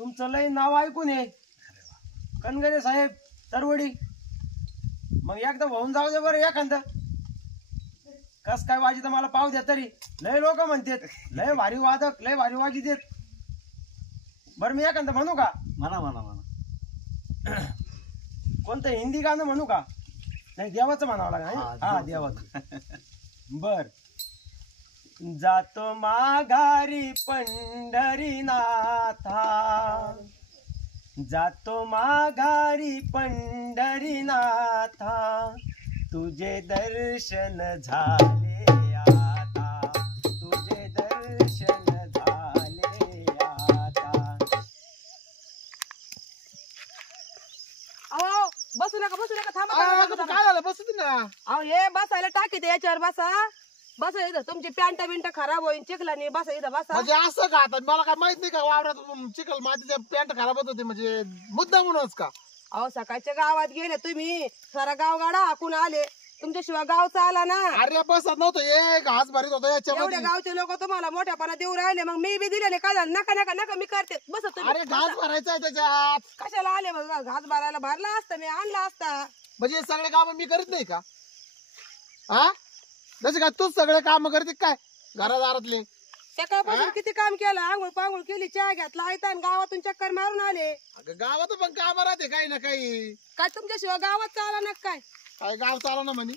तुमचं लय नाव ऐकून आहे कनगरे साहेब तरवडी. मग एकदा होऊन जाऊ दे बरं एखादं. कस काय वाजी तर मला पाव द्या तरी. लय लोक म्हणतात लय भारी वादक लय भारी वाजी देत. बरं मी एखादं म्हणू का? म्हणा म्हणा म्हणा. कोणतं हिंदी गाणं म्हणू का? नाही देवाचं म्हणावं लागेल. हा देवाचं. बर. जातो माघारी पंढरीनाथा, जातो माघारी पंढरीनाथा, तुझे दर्शन झाले आता, तुझे दर्शन झाले आता. अहो बसू नका थांबा. काय झालं? बसू दे ना. अहो हे बसायला टाकीत याच्यावर बसा. बसा इथं. तुमची पॅन्ट बिंट खराब होईल चिखलानी. बसा इथं बसा. म्हणजे असं का? आता मला काय माहित नाही का वावरात चिखल मातीच्या पॅन्ट खराब होत होते म्हणजे मुद्दा म्हणूनच का? अहो सकाळच्या गावात गेले तुम्ही. सारा गाव गाडा हाकून आले. तुमच्याशिवाय गाव चाला ना. अरे बसत नव्हतं एक हात भरीत होता याच्यामध्ये. एवढे गावचे लोक तुम्हाला मोठ्यापणा देऊ राहिले. मग मी बी दिले काय झालं? नका नका नका मी करते. बसा तुम्ही. अरे घास भरायचा आहे त्याच्यात. कशाला आले मग? घास भरायला भरला असता मी आणला असता. म्हणजे सगळे काम मी करीत नाही का? हा जसे काय तूच सगळे काम करते काय घरादारातले? सकाळपासून किती काम केलं. आंघोळ पांघोळ केली, चहा घेतला, आयता गावातून चक्कर मारून आले. गावात पण काम राहते काही ना काही. काय तुमच्याशिवाय गावात चाला ना काय? काय गाव चालव ना म्हणे.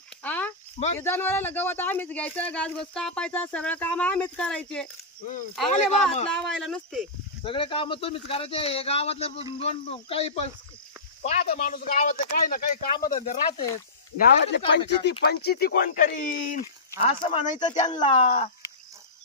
मग? जनावराला गवत आम्हीच घ्यायचं, घास घोस कापायचा, सगळं काम आम्हीच करायचे. सगळे आले कामं. भात लावायला नुसते. सगळे काम तुम्हीच करायचे. हे गावातले दोन काही पण पाहतो माणूस गावातले काही ना काही काम धंदे राहते. गावातले पंचिती कोण करीन असं म्हणायचं त्यांना.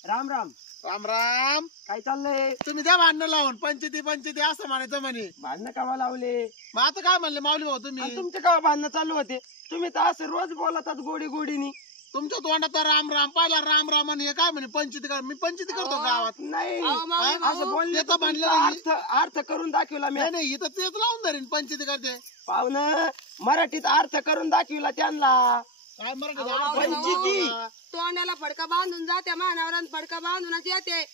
राम राम. राम राम. काय चाललंय? तुम्ही द्या भांडणं लावून. पंचायती असं म्हणायचं म्हणे. भांडणं कावा लावले? मग आता काय म्हणले माऊली भाऊ तुम्ही? तुमचे कावा भांडणं चालू होते? तुम्ही तर असं रोज बोलतात गोडी गोडीनी. तुमच्या तोंडात तर राम राम पाहिला राम राम आणि हे काय म्हणे पंचायती कर. मी पंचायती करतो गावात. नाही माऊली असं बोलले ते तर म्हणलं नाही. अर्थ करून दाखवला मी. नाही इथं तेच लावून धरीन पंचायती करते. पाहुणं मराठीत अर्थ करून दाखविला त्यांना. काय पंचायती. तोंडाला फडका बांधून जाते, मानावर फडका बांधूनच येते.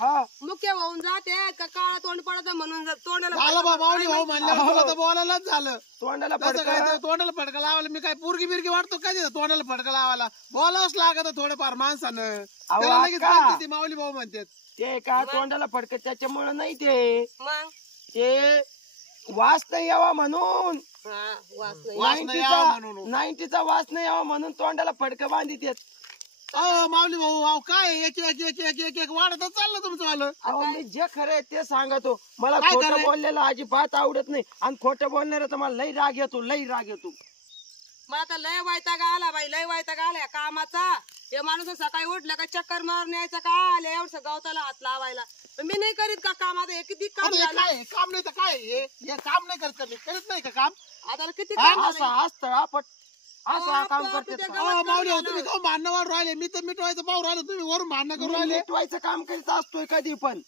हा मुख्य होऊन जाते का काळा तोंड पडत म्हणून तोंडाला झालं बा माऊली भाऊ म्हणलं तुला तर बोलायलाच झालं. तोंडाला तसं काय ते तोंडाला फडका लावायला मी काय पोरगी बिरगी वाटतो काय तिथं तोंडाला फडका लावायला? बोलावंच लागत थोडंफार माणसानं. त्याला लगेच पंचायती माऊली भाऊ म्हणतात. ते का तोंडाला फडक त्याच्यामुळे नाही ते मग ते वास नाही यावा म्हणून. वास नाही. वास नाही यावा म्हणून. 90चा वास नाही यावा म्हणून तोंडाला फडकं बांधित येत. अहो माऊली भाऊ अहो काय एक एक एक एक एक एक वाढतच चाललं तुमचं आलं. अहो मी जे खरं आहे ते सांगतो. मला काय खोटं खरंय? बोललेलं अजिबात आवडत नाही. आणि खोटं बोलणार तर मला लई राग येतो लई राग येतो. मला तर लय वैताग आला बाई. लय वैताग आलाय कामाचा. हे माणूस सकाळी उठलं का चक्कर मारून यायचं का आले एवढं गवताला हात लावायला. पण मी नाही करीत का काम? आता हे किती काम आता हे झालं. काय काम नाही तर काय हे काम नाही करत का मी? करत नाही का काम? आता किती काम असं असतं आपण असं काम करते. अहो माऊली भाऊ तुम्ही काहून भांडणं वाढ राहिले? मी तर मिटवायचं पाहू राहिलो तुम्ही वरून भांडणं करू राहिले. मिटवायचं काम करीत असतोय कधी पण.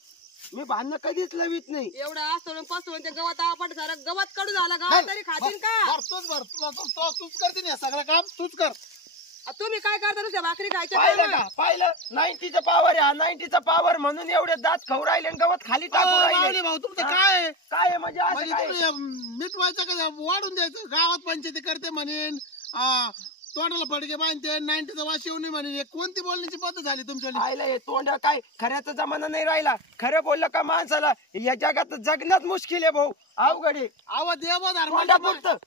मी भांडणं कधीच लवित नाही. एवढं असतो पसरून ते गवत आपट झालं. गवत कडू झालं. गावात तरी खातील का? तूच करते ना सगळं काम तूच कर. तुम्ही काय करता? नुसत्या भाकरी खायच्या पाहिलं का? का? पाहिलं 90चा पावर आहे. 90चा पावर म्हणून एवढे दात खाऊ राहिले आणि गवत खाली टाकू राहिले. माऊली भाऊ तुमचं काय आहे? काय आहे म्हणजे असं म्हणजे काय? तुम्ही मिटवायचं का वाढून द्यायचं? गावात पंचायती करते म्हणेन तोंडाला फडके बांधते 90चा वास येऊ नये म्हणे. कोणती बोलण्याची पद्धत झाली तुमच्या? पाहिलं हे तोंड काय खऱ्याचा जमाना नाही राहिला. खरं बोललं का माणसाला या जगात जगणंच मुश्किल आहे भाऊ. अवघड आहे. आवाज देवा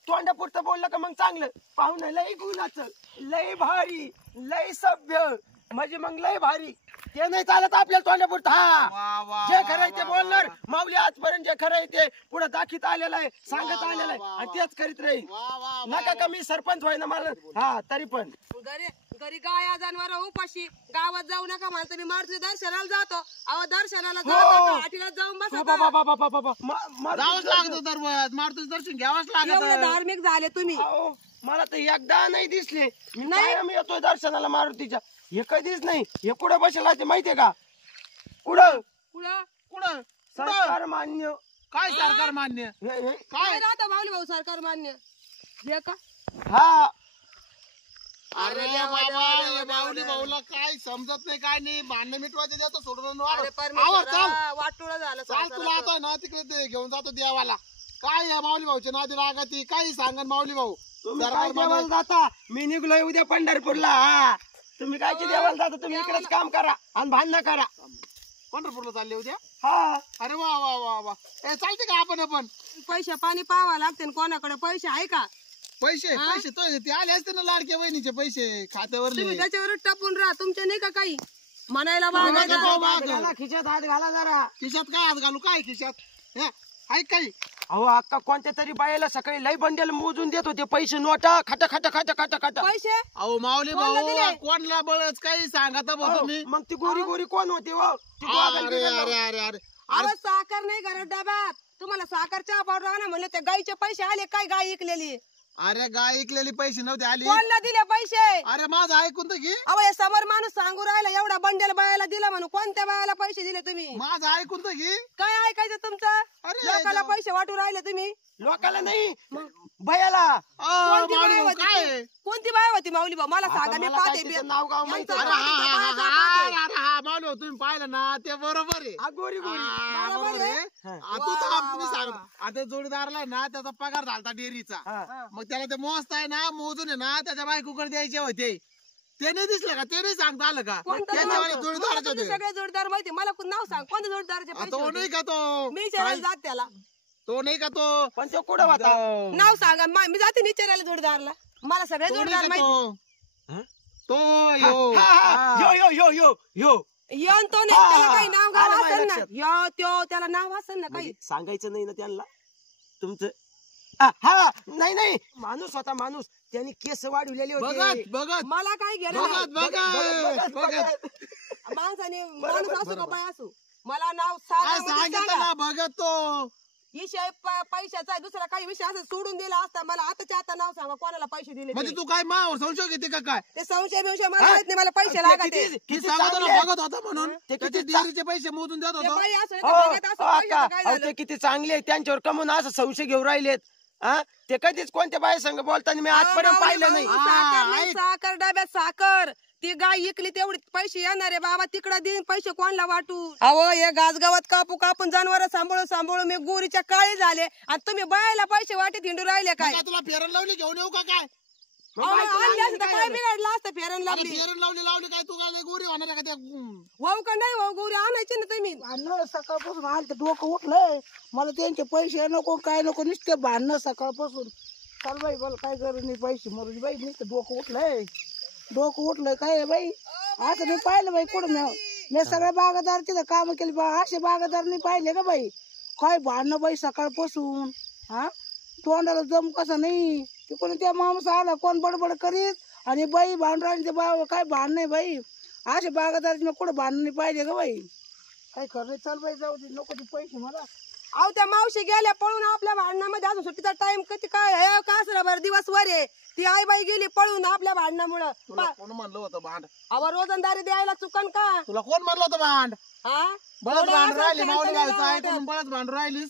तोंडापुरतं बोललं का मग चांगलं. पाहुणं लय गुणाचं लय भारी लय सभ्य म्हणजे मग लय भारी. ते नाही चालत आपल्याला तोंडापुरतं. हा जे खरंय ते बोलणार. माऊली आजपर्यंत जे खरंय ते पुढे दाखीत आलेलं आहे सांगत आलेलं आहे आणि तेच करीत राहील. नका का मी सरपंच व्हाय ना मला. हा तरी पण घरी गाया जनावर उपाशी गावात जाऊ नका म्हणतो. मी मारुती दर्शनाला जातो. अहो दर्शनाला हाटीला जाऊन बसा. जावंच लागतं दररोज मारुतीचं दर्शन घ्यावंच लागतं. धार्मिक झाले तुम्ही. मला तर एकदा नाही दिसले. मी कायम येतोय दर्शनाला मारुतीच्या. हे कधीच नाही. हे कुठं बसेल ते माहितीये का? कुठं कुठं सरकार मान्य. काय सरकार मान्य? काय राहतं माऊली भाऊ सरकार मान्य हे का? हा अरे बाबा हे माऊली भाऊला काय समजत नाही काय नाही भांडण मिटवायचे देतो सोडून अरे आवर, परमेश्वरा, चाल वाटोळं झालं चाल तुला आता ना तिकडे ते घेऊन जातो देवाला. काय या माऊली भाऊच्या नादी रागाती काही सांगन माऊली भाऊ. तुम्ही काय सरकार देवाला मध्ये- जाता? मी निघलोय उद्या पंढरपूरला. हा. तुम्ही काय देवाला जाता? तुम्ही इकडेच काम करा आणि भांडण करा. पंढरपूरला चालले उद्या. हा अरे वा वा वा वा ए चालते का आपण पैसे पाणी पाहावं लागते कोणाकडे पैसे आहे का? पैसे पैसे तो ते आले असते ना लाडक्या बहिणीचे पैसे खात्यावरले. तुम्ही त्याच्यावर टपून राहा, तुमचे नाही का काही म्हणायला तुम्ही वागायला? नका पाहू मागं. घाला, खिशात हात घाला जरा. खिशात काय हात घालू काय खिशात हे, आहे काही अहो अक्का कोणत्या तरी बायाला सकाळी लई बंडेल मोजून देत होते पैसे नोटा खट खट खट खट खट. पैसे अहो माऊली कोणाला भाऊ दिले? कोणला बळच काही सांगता भाऊ तुम्ही. मग ती गोरी गोरी कोण होती हो? ती गोगल अरे बिगल. अरे अरे अरे अहो साखर नाही घरात डब्यात. तुम्हाला साखर चहा पावडर ना म्हणले ते गाईचे पैसे आले काय? गाय इकलेली अरे गाय ऐकलेली पैसे नव्हते आली. कोणला दिले पैसे? अरे माझं ऐकून तर घे. अहो हे समोर माणूस सांगू राहिला एवढा बंडल बायाला दिला म्हणून. कोणत्या बायाला पैसे दिले तुम्ही? माझं ऐकून तर घे. काय ऐकायचं तुमचं? अरे लोकाला देवा. पैसे वाटू राहिले तुम्ही. लोकाला नाही बयाला. कोणती माऊली बाय भाऊ होती काय ती? कोणती बाय होती माऊली भाऊ? मला आता सांगा, मी मला पाहते. काय तिचं नाव गाव माहिती यांचं अरे आहे. हा पाहते, हा बायाचं हा पाहते. अरे हा माऊली भाऊ तुम्ही पाहिलं ना ते बरोबर आहे. हा, गोरी गोरी. हा, बरोबर बरोबर आहे. आहे. हा. आता तर वा, तुम्ही वा, सांग वा. आता जोडीदारला ना त्याचा पगार झालता डेअरीचा. हा. मग त्याला ते मोजताय ना मोजून आहे ना त्याच्या बायकोकडे द्यायचे होते. ते नाही दिसलं का? ते नाही सांगता आलं का? कोणतं त्याच्यावाले नाव? जोडीदारच मला तुमचे होते. सगळे जोडदार माहिती. मला नाव सांग, कोणत्या जोडदाराचे आता पैसे तो होते? नाही का तो मी विचारायला जात त्याला. तो नाही का तो पण तो कुठं होता? नाव सांगा. मी जाते विचारायला जोडदारला. मला सगळे तो जोडदार नाही का माहिती. तो हा? तो यो हा, हा. यो यो यो यो यो येऊन तो नाही, हा, त्याला काही नाव गाव आलं माझ्या असेल ना. लक्षात. यो त्यो त्याला नाव असेल ना काही. म्हणजे सांगायचं नाही ना त्यांना तुमचं. हा नाही नाही माणूस होता माणूस. त्यांनी केस वाढवलेले बघत होते. बघत मला काही घेणं बघत नाही. बघत बघत माणसाने माणूस बरोबर, असो का बरोबर. बाय असो, मला नाव काय सांगा म्हणजे सांगितलं सांगा. ना बघत तो विषय पैशाचा आहे, दुसरा काही विषय असं सोडून दिला असता. मला आताच्या आता नाव सांगा कोणाला पैसे दिले म्हणजे ते. तू काय मावर संशय घेते का काय? ते संशय बिवशय मला हा? माहित नाही. मला पैसे ते लागत किती- आहे. मी किती सांगतो चांगले ना आहेत. बघत होता म्हणून ते त्याचे किती डेअरीचे पैसे मोजून देत ते होतो. बाई असं हो, नाही, ते बघत असं हो, पैशाचं अक्का, काय अहो, झालं? ते किती चांगले आहेत. त्यांच्यावर कमून असं संशय घेऊन राहिलेत. हा ते कधीच कोणत्या बाया संग बोलताना मी आजपर्यंत पाहिलं नाही. साखर नाही, ऐक. साखर डब्यात साखर. ती गाय इकली तेवढी पैसे येणार आहे बाबा. तिकडे देईन पैसे कोणला वाटू? अहो हे गाजगावात कापून जनावर सांभाळून मी गोरीच्या काळी झाले आणि तुम्ही बायला पैसे वाटे हिंडू राहिले काय? काय तुला फेरन लावली घेऊन येऊ का काय? मग अहो, बायको आणली आणली असती तर काय काय झालं? बिघडलं असतं? फेरन अरे लागली फेरन लावली काय तू काय गोरी होणार आहे का त्या वाहू का नाही वाहू? गोरी आणायची ना तुम्ही. भांडणं सकाळपासून आलं तर डोकं उठलंय. मला त्यांचे पैसे नको काय नको नुसते भांडणं सकाळपासून. चाल बाई मला काय गरज नाही पैसे मरून बाई नुसतं डोकं उठलंय. डोकं उठलंय काय आहे बाई? असं मी पाहिलं बाई कुठं मी सगळ्या बागादार तिथं काम केली बा. असे बागादार नाही पाहिले का बाई? काय भांडणं बाई सकाळपासून. हा तोंडाला जम कसं नाही. ते कोणी त्या माणूस आला कोण बडबड करीत आणि बाई भांडण ते बा काय भांडण नाही बाई. असे बागादार मी कुठं भांडण नाही पाहिले का बाई? काय खरं नाही. चल बाई जाऊ दे नको ते पैसे मला. अहो त्या मावशी गेल्या पळून आपल्या भांडणामध्ये. अजून सुट्टीचा टाइम किती काय आहे का असला बरं दिवस वर आहे. ती आई बाई गेली पळून आपल्या भांडणामुळं. तुला कोण म्हणलं होतं भांड? अहो रोजंदारी द्यायला चुकन का? तुला कोण म्हणलं होतं भांड? हा बळच थोडं भांड असं राहिली शांत माऊली नाही गावचं राहावं ऐकून बळच भांड राहिलीस.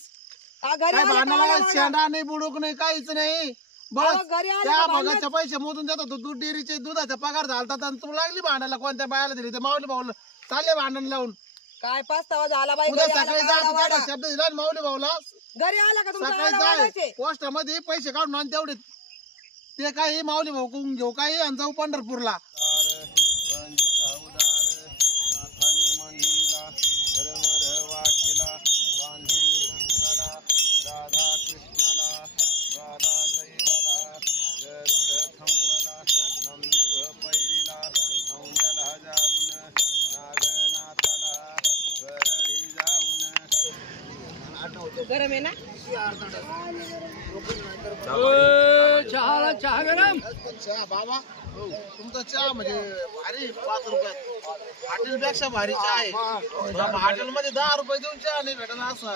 का? घरी काय आलं का भांडणाला मला शेंडा नाही बुडूक नाही काहीच नाही. बस अहो, घरी आलं त्या का भांडण? बघाच्या पैसे मोजून देत होतो. दूध डेअरीचे दुधाचा पगार झालता आणि तू लागली भांडायला कोणत्या बायाला दिली ते माऊली भाऊला चालले भांडण लावून. काय पस्तावा झाला बाई? उद्या घरी आला सकाळी का जा वाडा तुझ्याकडे वाडा? शब्द दिला ना माऊली भाऊला. घरी आला का तुमचा सकाळी वाडा जाय वाडाचे? पोस्टामध्ये पैसे काढून आण तेवढे. ते काय माऊली भाऊ करून घेऊ काय आणि जाऊ पंढरपूरला. गरम आहे ना? चहा बाबा तुमचा चहा म्हणजे भारी 5 रुपयात. हॉटेल पेक्षा भारी चहा आहे. हॉटेल मध्ये 10 रुपये देऊन चहा नाही भेटत असा.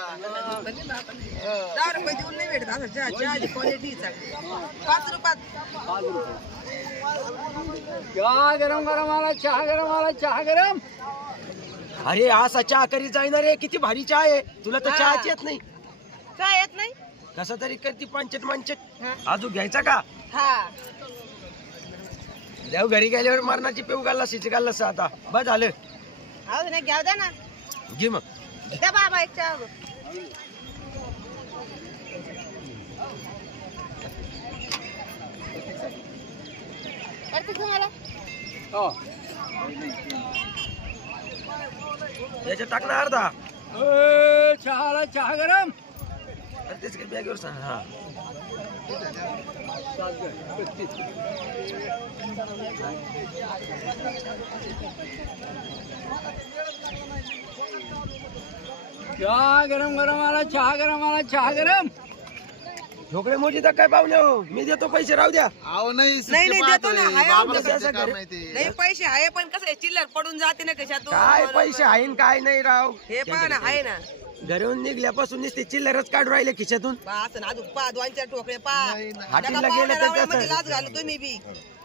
10 रुपये देऊन नाही भेटत असं चहा. चहाची क्वालिटी चांगली. 5 रुपयात अरे असा चहा करीत जाईना रे. किती भारी चहा आहे. तुला तर चहाच येत नाही. काय येत नाही? कसं तरी करती पंचट मंचट. अजून घ्यायचा का? हा देव घरी गेल्यावर मरणाची पेऊ घालला शिची घालला आता बस झालं. हो ना घ्या द्या ना घे मग. द्या बाबा एक चहा. करते तुम्हाला याच्यात टाकणार अर्धा. चहा गरम. तेच काही बॅगवर सांग. हा चहा गरम गरम आला. चहा गरम आला. चहा गरम. ढोकळे मोठी तर काय पाहुणे हो, मी देतो पैसे राहू द्या. अहो नाही नाही, देतो ना, हाय बाबाला आमच्याकडे. त्याचं काम नाही ते. नाही पैसे आहे पण कसं आहे चिल्लर पडून जाते ना कशातून. काय पैसे आहे न काय नाही राव. हे पहा ना आहे ना घरून निघल्यापासून नुसते चिल्लरच काढू राहिले खिशातून. असं ना अजून पा 2-4 ठोकळे पा हाटीला गेलं तर मध्ये कसं लाच घालू तुम्ही बी.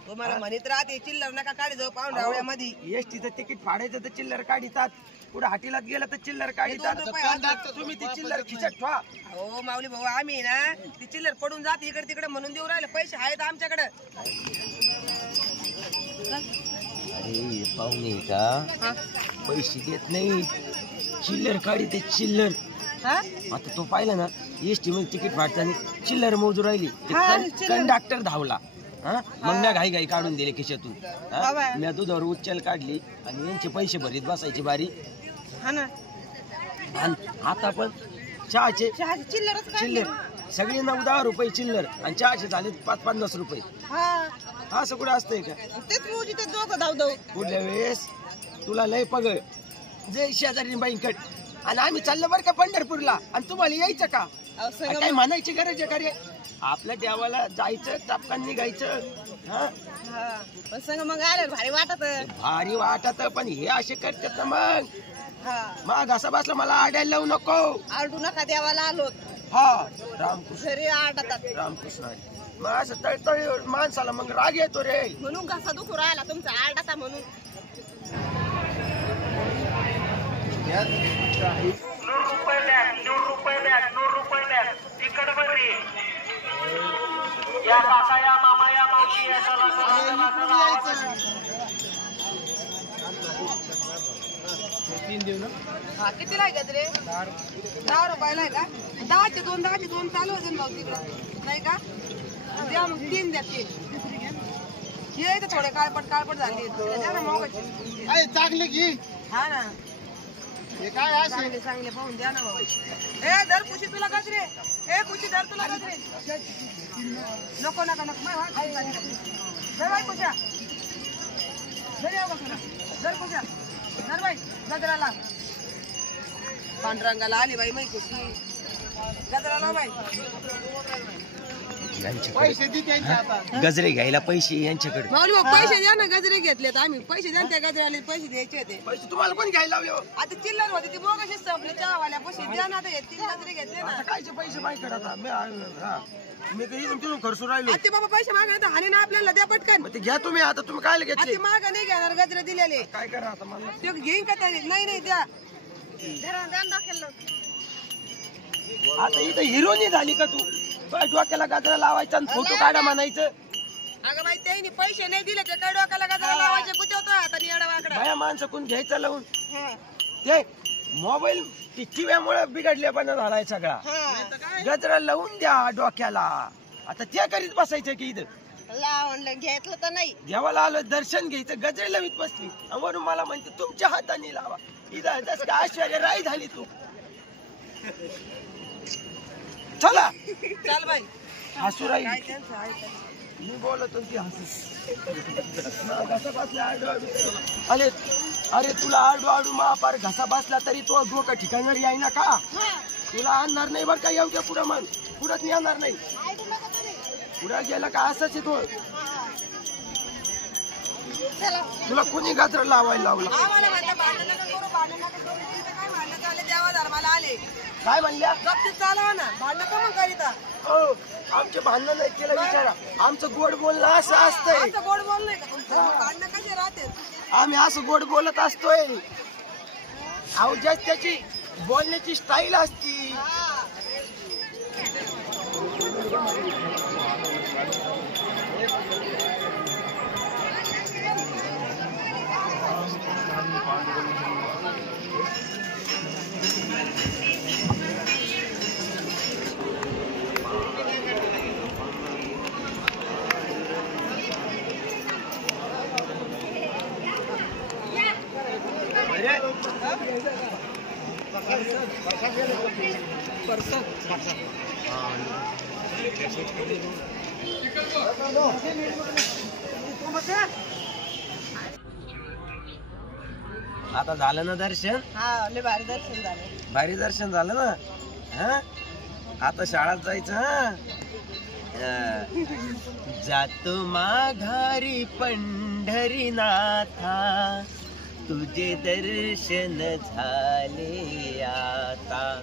तुम्हाला म्हणत राहते चिल्लर नका काढी जाऊ पाहुणे रावळ्यामध्ये. एसटीचं तिकीट फाडायचं तर चिल्लर काढितात, पुढे हाटीलात गेलं तर चिल्लर काढितात. 2 रुपये असतात. तुम्ही ती चिल्लर खिशात ठेवा. हो माऊली भाऊ आम्ही ना ती चिल्लर पडून जाते इकडे तिकडे म्हणून देऊ राहिले. पैसे आहेत आमच्याकडे. अरे पाहुणे का पैसे देत नाही, चिल्लर काढिते चिल्लर. आता तो पाहिला ना एसटी मध्ये तिकीट फाडताना चिल्लर मोजू राहिली. कंडक्टर धावला. मग मी घाई घाई काढून दिले खिशातून. मी दुधावर उचल काढली आणि यांचे पैसे भरीत बसायची बारी. आणि आता पण चहाचे चिल्लर सगळे 9-10 रुपये चिल्लर आणि चहाचे झाले 5-50 रुपये. असं कुठं असतंय का? पुढल्या वेळेस तुला लय पगळ जे शेजारी बाईंकट आणि आम्ही चाललो बरं का पंढरपूरला आणि तुम्हाला यायचं का? काही म्हणायची गरज आहे का रे? आपल्या देवाला जायचं टपकान निघायचं. मग आले भारी वाटत. भारी वाटत पण हे असे करतात ना. मग असं बसलं मला आडायला लावू नको. आरडू नका देवाला आलो. हा रामकृष्ण घरी आडतात रामकृष्ण आहे. मग असं तळतळी माणसाला मग राग येतो रे. म्हणून कसा दुखू राहिला तुमचा आरडाता म्हणून. कितीला आहे गजरे? 10 रुपयाला आहे का? 10चे 2 चालू होते ना भाऊ तिकडं नाही का? द्या मग 3 द्या. 3 हे तर थोडे काळपट झाले. द्या ना मग चांगले घे. हा ना हे काय असे चांगले पाहून द्या ना बाबा. ए दर कुशी तुला गजरे. ए कुशी दर तुला गजरे. नको नका दर बाई कुशा दर कुशा दर बाई गजराला पांढरंगाला आली बाई माहिती कुशी गजराला बाई. पैसे दे त्यांचे आता. गजरे घ्यायला पैसे यांच्याकडे. माऊली भाऊ पैसे द्या ना. गजरे घेतलेत आम्ही. पैसे द्या ना त्या गजराले. पैसे द्यायचे होते. पैसे तुम्हाला कोण घ्यायला लावले हो? आता चिल्लर होती ती बोगशीच संपली. चहावाल्या पैसे द्या ना. 3 गजरे घेतले ना. आता कायचे पैसे माहिती आता मी काही तुमच्याकडून खर्चू राहिलो. आता बाबा पैसे मागणार हानी ना आपल्याला द्या पटकन. मग ते घ्या तुम्ही. आता तुम्ही काय घेतले? आता माग नाही घेणार गजरे दिलेले. काय करा आता मला ते घेईन का तरी? नाही द्या. आता इथं हिरोनी झाली का तू? डोक्याला गाजरा लावायचा आणि फोटो काढा म्हणायचं. अगं बाई त्यांनी पैसे नाही दिले ते काय डोक्याला गजरा लावायचे कुठे आता येडा वाकडा. बाया माणसं कोण घ्यायचं लावून ते मोबाईल टीव्हीमुळे बिघडलेपणा झालाय सगळा. गजरा लावून द्या डोक्याला. आता ते करीत बसायचं की इथं लावून घेतलं तर नाही. देवाला आलं दर्शन घ्यायचं गजरे लावीत बसली वरून मला म्हणते तुमच्या हाताने लावा. इथं जस का ऐश्वर्या राय झाली तू. चला चल बाई हसू राहील. मी बोलतो ती हसू. अरे अरे तुला आडू आडू महापार घसा बसला तरी तो डोकं ठिकाणार याय ना का? तुला आणणार नाही बरं का एवढ्या पुढं. मग पुढत येणार नाही. पुढं गेला का असंच तो. तुला कोणी गाजर लावायला लावला? काय म्हणल्या? चालवा ना भांडण का मग करीता? हो आमचे भांडण नाही. तिला विचारा. आमचं गोड बोलणं असं असतंय. गोड बोल नाही का तुमचं? भांडण कसे राहते? आम्ही असं गोड बोलत असतोय. अहो जास्त त्याची बोलण्याची स्टाईल असती. आता झालं ना दर्शन? हा लय भारी दर्शन झालं. भारी दर्शन झालं ना? हा आता शाळेत जायचं. जातो माघारी पंढरीनाथा, तुझे दर्शन झाले आता.